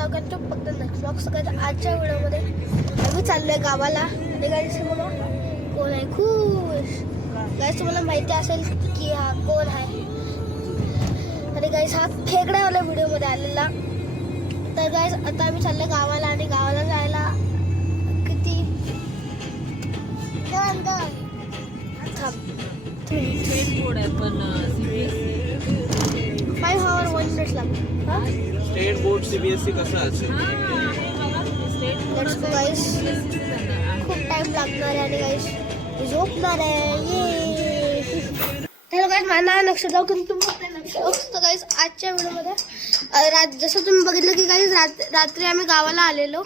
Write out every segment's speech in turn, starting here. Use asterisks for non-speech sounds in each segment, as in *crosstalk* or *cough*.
ब्लॉगांच्या फक्त next blog सगळ्यात आजच्या व्हिडिओमध्ये आम्ही चाललोय गावाला. आणि गाईस बघा कोण आहे? खुश. गाईस तुम्हाला माहिती असेल की हा कोण आहे. आणि गाईस हा खेकड्यावाल्या व्हिडिओमध्ये आलेला. तर गाईस आता आम्ही चाललोय गावाला आणि गावाला जायला. किती? थांब. थोडी पण स्टेट बोर्ड सीबीएसई कसं असेल? खूप टाइम लागणार आहे आणि गाईस झोपणार आहे. ये तर गाईस नाव नक्षत्र करून तुम्ही गाईस आजच्या व्हिडिओमध्ये रात जसं तुम्ही बघितलं की गाईस रात रात्री आम्ही गावाला आलेलो.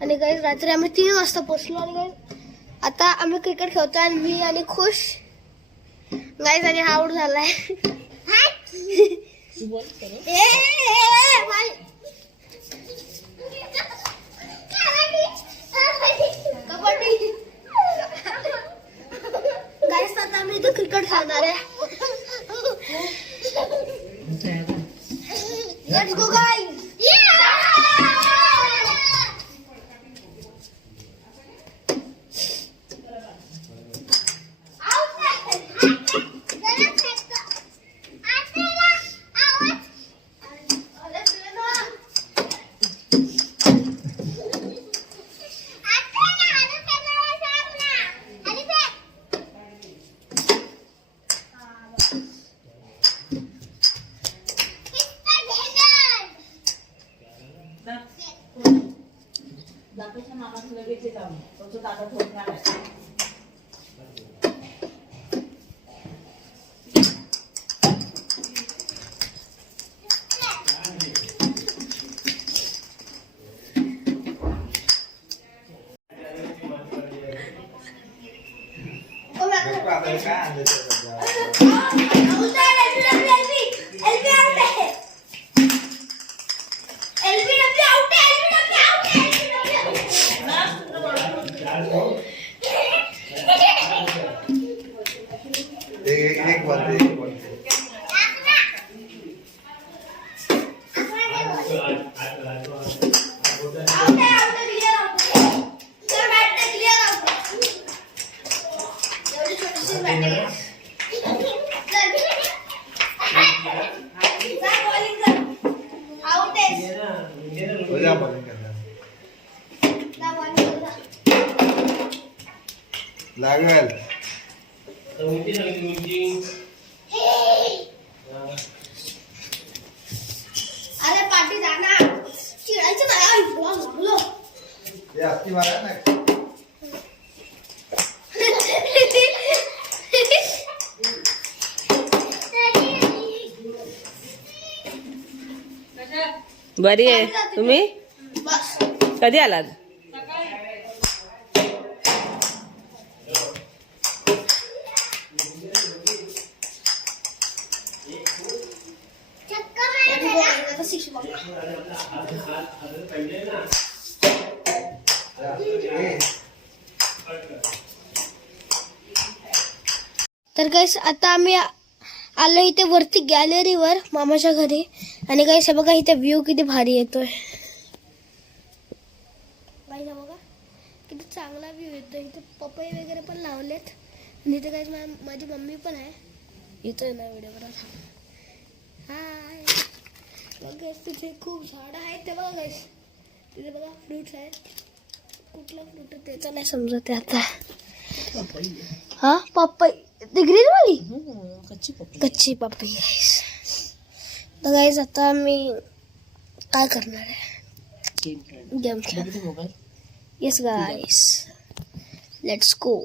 आणि गाईस रात्री आम्ही तीन वाजता पोचलो आणि गाईस आता आम्ही क्रिकेट खेळतोय आणि मी आणि खुश. गाईस आणि हा आऊट झालाय. ए, *laughs* क्रिकेट खेळणार आहे. लेट्स गो गाईस एक ते अस्थि मारा ना बरी आहे. तुम्ही? कधी आलात आता शिक्षक तर काहीच आता आम्ही आलो इथे वरती गॅलरीवर मामाच्या घरी. आणि काही हे बघा इथे व्ह्यू किती भारी येतोय. गाईस बघा किती चांगला व्ह्यू येतोय. इथे पपई वगैरे पण लावलेत. आणि इथे काही माझी मम्मी पण आहे. येतोय ना व्हिडिओवर हाय बघ तिथे खूप झाडं आहेत ते बघा तिथे बघा फ्रुट्स आहेत. कुठलं फ्रूट त्याचं नाही समजत आता. हा पपई. ती ग्रीन वाली? कच्ची पप्पी कच्ची पपई गाईस तर गाईस आता मी काय करणार आहे? गेम खेळ mobile? Yes guys let's go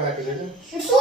घ्या बंद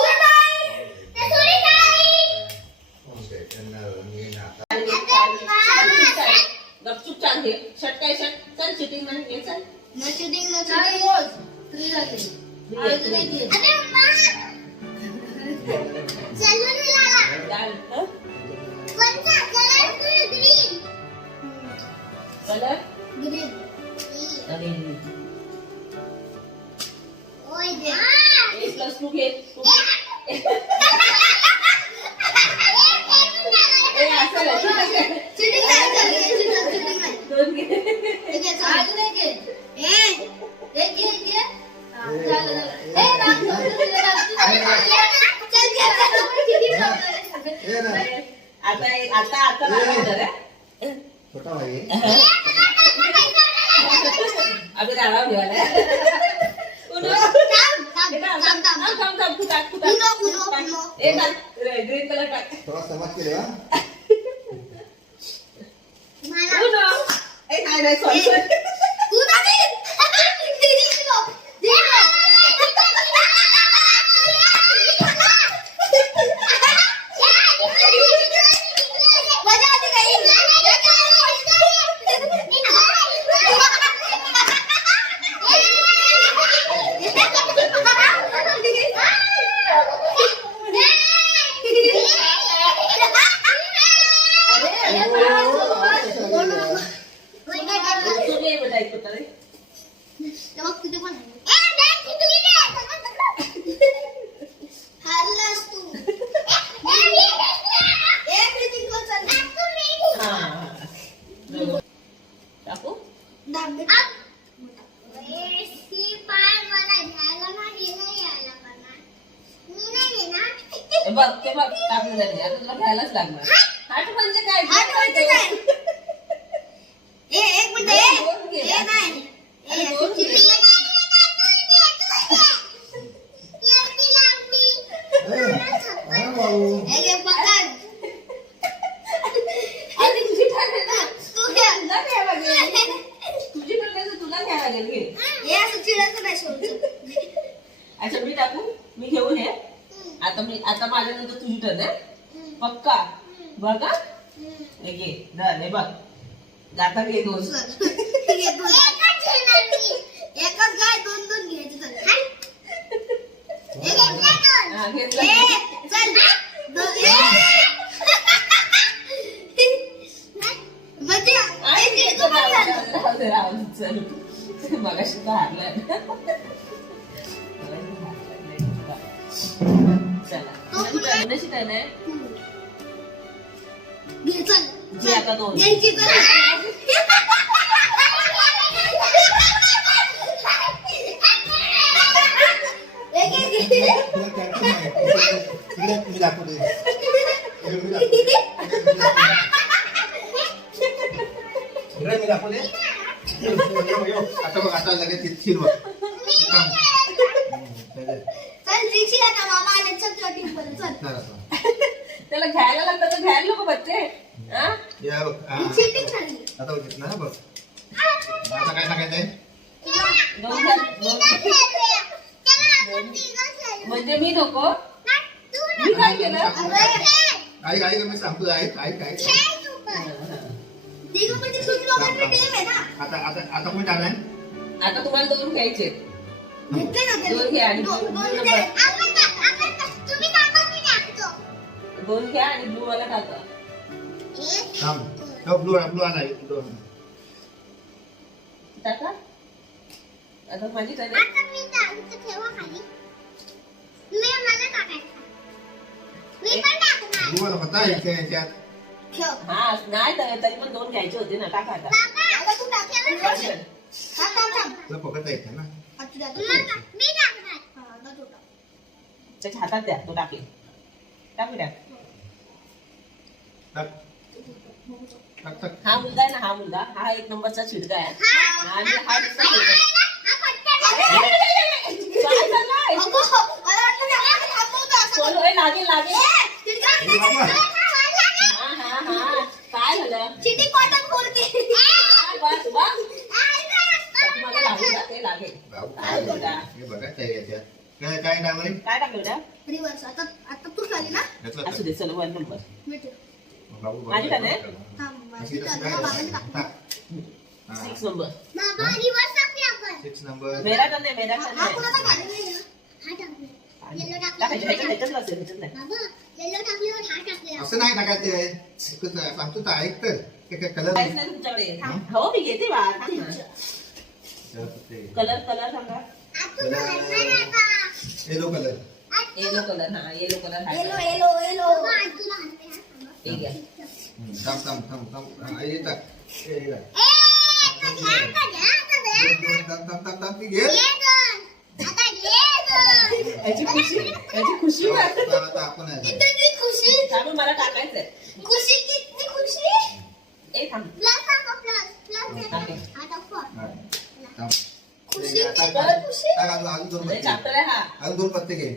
थोडा समाज केले हा मला- उनो. ए, नाही, नाही, sorry, sorry. तू नाही. दिलो, दिलो. मजा आली काही? तू घे बेटा एक कुत्रा रे. मग तुझे पण हारलास तू एक मिनिट को चल हा, हा. बरोबर. टाकू ए, बघ ते बघ टाकलं झाली आता तुला घ्यायलाच लागणार हाट म्हणजे काय हाट म्हणजे काय? एक मिनिट ए, ए नाही ए, अरे, दोन घे. हा भाऊ ए, घे, पकड. अरे, तुझी ठाक आहे ना तू घे. तुला घ्यायला लागेल तुझी कडे तुला घ्यायला लागेल घे हे असं चिडायचं नाही सोडचं. अच्छा मी टाकू मी घेऊ हे आता मी आता माझ्यानंतर तुझी टर्न आहे पक्का बघा हे घे धर हे बघ जाता घे दोन *laughs* चल. एकच गाय दोन दोन घ्यायचे चल. हा, दोन. घेतला. ए, चल. दोन. ए. *laughs* म्हणजे आहे एक घे, घेतो राहू पण दे, झालं. राहू दे, राहू दे, चल मगाशी तर हारलाय चला कोणाची टर्न आहे घे चल. घे आता दोन. घ्यायची चल. एक, एक, एक. तुला कॅप्टन आहे. इकडे मी दाखवते इकडे मी दाखवते. इकडे मी दाखवते यो, यो, यो. आता बघ आता लगेच तिथशील बघ थांब. हम्म, चल, चल जिंकशील आता मामा आले चल तुला टीममध्ये चल चल आता. त्याला घ्यायला लागतं तर घ्यायला नको बच्चे हा या बघ हा. चिटिंग झाली आता बघितलं ना बघ. आता काय सांगायचंय? घ्या. म्हणजे मी नको. मी काय केलं? आई आई मी सांगतो आई आई काय आता आता आता कोण टाकलाय आता तुम्हाला दोन घ्यायचे दोन घे आणि. दोन घ्या आणि ब्लू वाला टाका. ब्लू आला दोन टाका आता माझी टर्न आता मी जाऊचं ठेवा खाली. मी मला टाकायचं. मी पण टाकणार. ब्लू आला होता याच्या याच्यात ठेव. हा नाही तर- तरी पण दोन घ्यायचे होते ना टाका आता आता तू टाकेल ना? चल. थांब, थांब, थांब. तुला पकडता येते ना आता तू टाक. मी टाकणार. हा, आता तू टाक. त्याच्या हातात द्या तो टाकेल टाकू द्या टाक हा मुलगा आहे ना हा मुलगा. हा एक नंबरचा छिडका आहे. काय चाललंय? लागेल लागेल. हा हा हा. काय झालं? लागेल. ते लागेल. काय बघा टाकलं आता आता तू ना? असू दे चल वन नंबर. भाऊ माझी का नाही? सिक्स नंबर सिक्स नंबर मेरा करने मेरा करने असं नाही टाकायचे सांगतो तर ऐकत कलर हो मी घेते कलर कलर सांगा येलो कलर येलो कलर हा yellow colour yellow yellow yellow ठीक आहे थांब थांब थांब थांब आई टाक थांब थांब थांब थांब ती घे याची खुशी याची खुशी आता आपण आहे खुशी थांब मला टाकायचंय खुशी किती खुशी ए थांब प्लस प्लस प्लस आता फोर खुशी किती खुशी अजून दोन पत्ते घे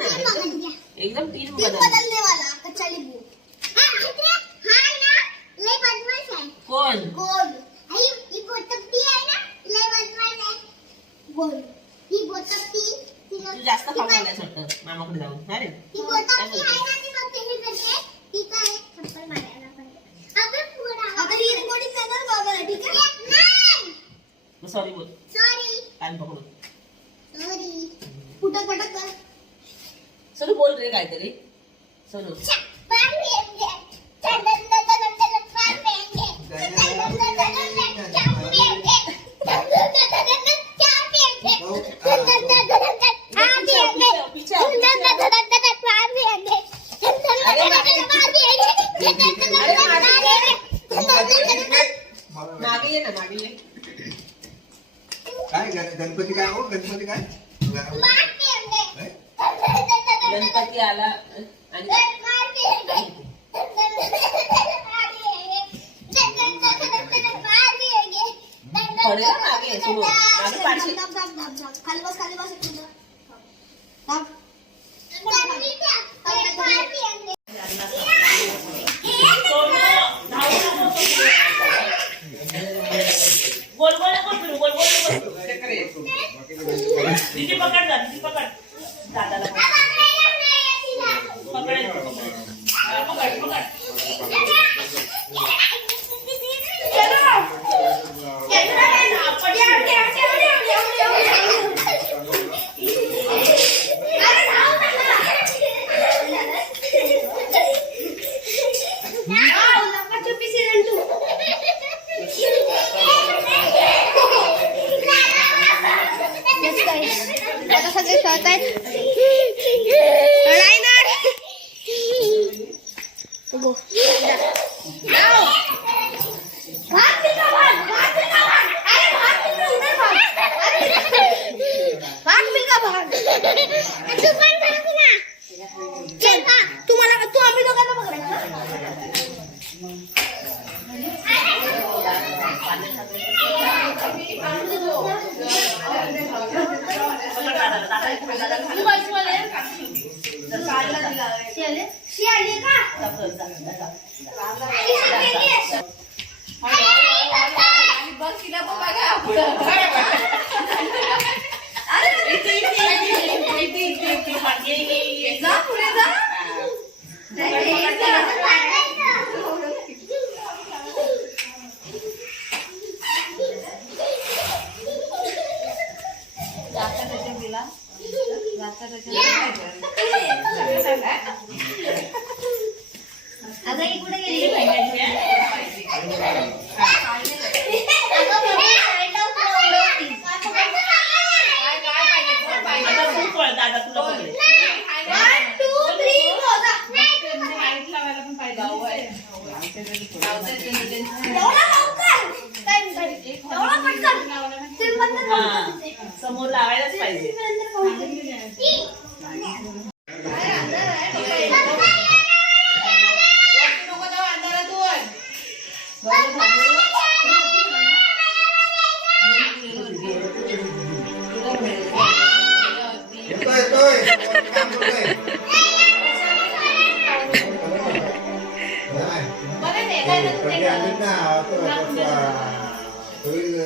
एकदम एकदम बदलने वाला कच्चा लिंबू. कोण? गोल. आई ही गोतपटी आहे ना? लय बनवायला आहे. गोल. ही गोतपटी तिला तू जास्त खाऊ लागलास मामाकडे जाऊन. अरे सोनू मागे ये ना मागे ये. काय गणपती काय हो गणपती काय? हो. खाली बस खाली बस Yeah. *laughs*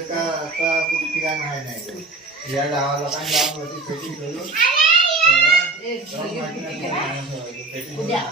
का आता कुठे ठिकाण आहे नाही या गावाला काय गाव होती पेटी ठेवून उद्या.